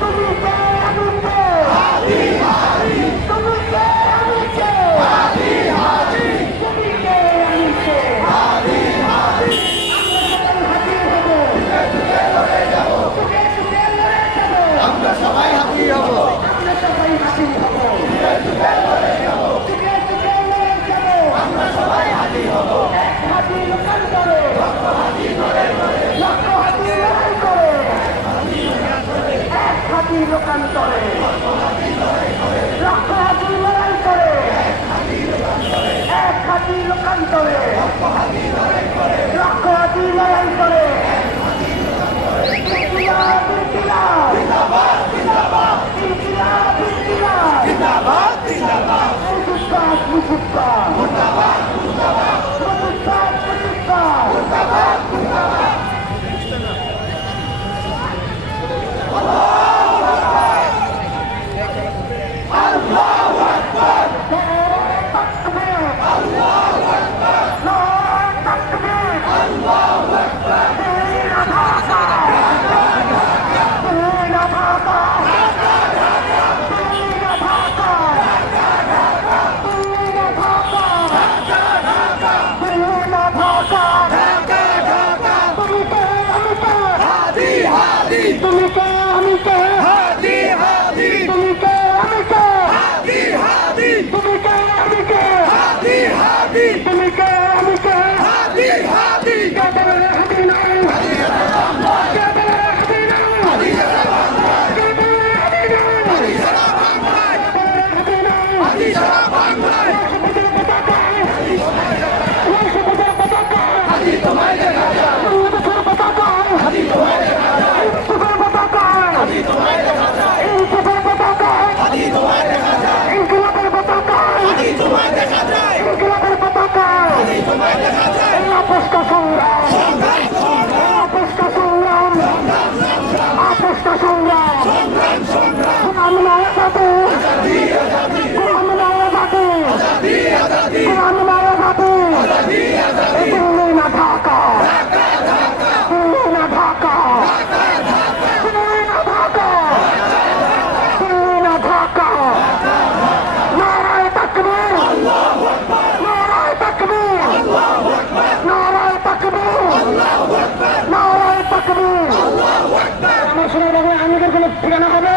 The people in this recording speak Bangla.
তুমি কে আমি কে তুমি কে আমি কে তুমি কে আমি কে আমরা সবাই হাতি হব আমরা সবাই হাজির হব যুগে যুগে লড়ে যাব আমরা সবাই হাতি হব এক হাতি লোকান্তরে লক্ষ হাতি লড়াই করে এক হাতি লোকান্তরে লক্ষ হাতি লড়াই করে এক হাতি লোকান্তরে লক্ষ হাতি লড়াই করে ইনকিলাব ইনকিলাব ইনকিলাব ইনকিলাব জিন্দাবাদ জিন্দাবাদ মুজিববাদ মুজিববাদ মুর্দাবাদ মুজিববাদ মুজিববাদ মুর্দাবাদ মুর্দাবাদ আল্লাহু আকবার তাকবীর আল্লাহু আকবার নারায়ে তাকবীর আল্লাহু আকবার দিনা ঢাকা দিনা ঢাকা দিনা ঢাকা দিনা ঢাকা দিনা ঢাকা ঢাকা ঢাকা তুমি কে আমি কে হাদি হাদি তুমি কে আমি কে হাদি হাদি তুমি কে আমি কে হাদি হাদি তুমি কে আমি কে হাদি হাদি তুমি কে আমি কে হাদি হাদি কেবল হাতি নাই কেবল হাতি নাই হাদি সারা বাংলায় কেবল হাতি নাই হাদি সারা বাংলায় হাতি নাই হাদি সারা বাংলায় রাষ্ট্রপতির পতাকায় রাষ্ট্রপতির পতাকায় হাদি তোমায় দেখা যায় ইউনিসেফের পতাকায় হাদি তোমায় দেখা যায় ইউনিসেফের পতাকায় হাদি তোমায় দেখা যায় ইউনিসেফের পতাকায় হাদি তোমায় দেখা যায় ইনকিলাবের পতাকায় হাদি তোমায় দেখা যায় ইনকিলাবের পতাকায় হাদি তোমায় দেখা যায় এই আপোষটা সংগ্রাম সংগ্রাম সংগ্রাম আপোষটা সংগ্রাম আপোষটা সংগ্রাম সংগ্রাম সংগ্রাম আমরা যাতে আজাদি আজাদি আমরা যাতে আজাদি আজাদি আমরা যাতে আজাদি আজাদি দিল্লি না ঢাকা ঢাকা ঢাকা দিল্লি না ঢাকা ঢাকা ঢাকা দিল্লি না ঢাকা দিল্লি না ঢাকা নারায়ে তাকবীর আল্লাহু আকবার নারায়ে তাকবীর আল্লাহু আকবার নারায়ে তাকবীর আল্লাহু আকবার নারায়ে তাকবীর আল্লাহু আকবার আমার শোনা আমাদের কোনো ঠিকানা হবে